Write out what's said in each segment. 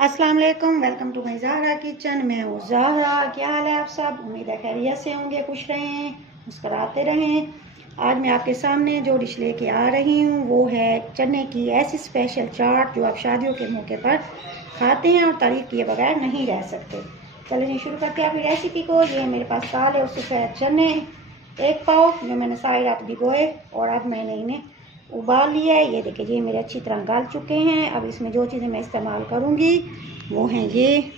अस्सलाम वालेकुम, welcome to my Zahra kitchen. मैं हूँ ज़हरा। क्या हाल है आप सब? उम्मीद है खैरियत से होंगे, खुश रहें, मुस्कराते रहें। आज मैं आपके सामने जो डिश लेके आ रही हूँ वो है चने की ऐसी स्पेशल चाट जो आप शादियों के मौके पर खाते हैं और तारीफ़ किए बगैर नहीं रह सकते। चलिए जी शुरू करते हैं अपनी रेसिपी को। ये मेरे पास काले और सफ़ेद चने 1 पाव जो मैंने सारी रात भिगोए और अब मैंने इन्हें उबाल लिया है। ये देखिए ये मेरे अच्छी तरह गल चुके हैं। अब इसमें जो चीज़ें मैं इस्तेमाल करूँगी वो हैं ये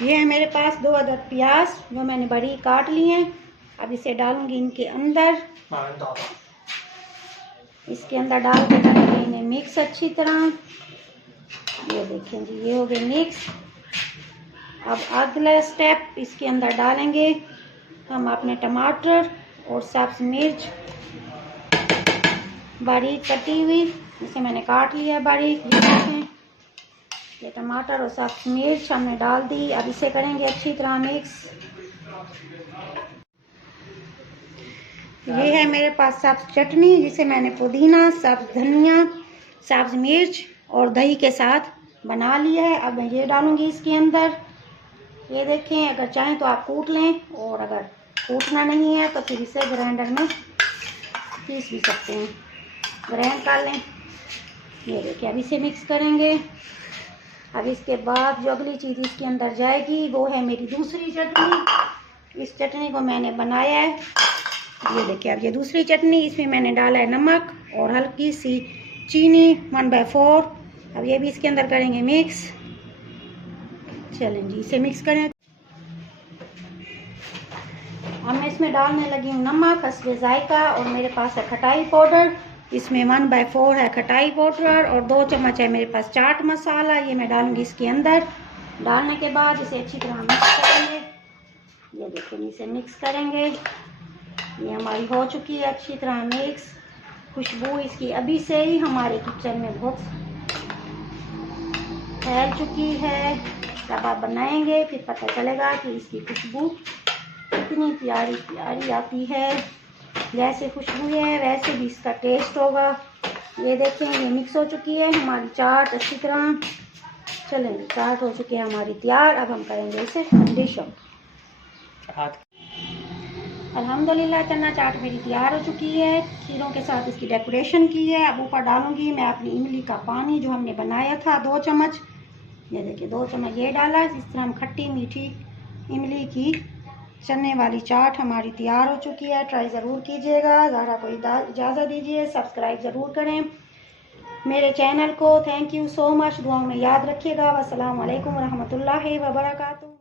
है मेरे पास 2 अदद प्याज जो मैंने बड़ी काट ली हैं। अब इसे डालूंगी इनके अंदर। इसके अंदर डाल के करेंगे इन्हें मिक्स अच्छी तरह। ये देखें जी ये हो गए मिक्स। अब अगला स्टेप इसके अंदर डालेंगे हम अपने टमाटर और सब्ज़ मिर्च बारीक कटी हुई, इसे मैंने काट लिया है बारीक। ये टमाटर और सब्ज़ मिर्च हमने डाल दी। अब इसे करेंगे अच्छी तरह मिक्स। ये है मेरे पास सब्ज़ चटनी जिसे मैंने पुदीना, सब्ज़ धनिया, सब्ज़ मिर्च और दही के साथ बना लिया है। अब मैं ये डालूंगी इसके अंदर। ये देखें, अगर चाहें तो आप कूट लें और अगर कूटना नहीं है तो फिर इसे ग्राइंडर में पीस भी सकते हैं, ग्राइंड कर लें। ये देखिए अब इसे मिक्स करेंगे। अब इसके बाद जो अगली चीज़ इसके अंदर जाएगी वो है मेरी दूसरी चटनी। इस चटनी को मैंने बनाया है। ये देखिए अब ये दूसरी चटनी, इसमें मैंने डाला है नमक और हल्की सी चीनी 1/4। अब ये भी इसके अंदर करेंगे मिक्स। चलें जी इसे मिक्स करें। अब मैं इसमें डालने लगी हूँ नमक हस्बे जायका और मेरे पास है खटाई पाउडर। इसमें 1/4 है खटाई पाउडर और 2 चम्मच है मेरे पास चाट मसाला। ये मैं डालूंगी इसके अंदर। डालने के बाद इसे अच्छी तरह मिक्स करेंगे। ये देखिए इसे मिक्स करेंगे। ये हमारी हो चुकी है अच्छी तरह मिक्स। खुशबू इसकी अभी से ही हमारे किचन में बहुत फैल चुकी है। जब आप बनाएंगे फिर पता चलेगा कि इसकी खुशबू कितनी प्यारी प्यारी आती है। जैसे खुशबू है वैसे भी इसका टेस्ट होगा। ये देखें ये मिक्स हो चुकी है हमारी चाट अच्छी तरह। चलें चाट हो चुकी है हमारी तैयार। अब हम करेंगे इसे डिश आउट। अल्हम्दुलिल्लाह चना चाट मेरी तैयार हो चुकी है। खीरों के साथ इसकी डेकोरेशन की है। अब ऊपर डालूंगी मैं अपनी इमली का पानी जो हमने बनाया था 2 चम्मच। ये देखिए 2 चम्मच ये डाला। इस तरह हम खट्टी मीठी इमली की चने वाली चाट हमारी तैयार हो चुकी है। ट्राई ज़रूर कीजिएगा। ज़हरा को इजाज़त दीजिए, सब्सक्राइब ज़रूर करें मेरे चैनल को। Thank you so much. दुआओं में याद रखिएगा। अस्सलाम वालेकुम रहमतुल्लाहि व बरकातुहू।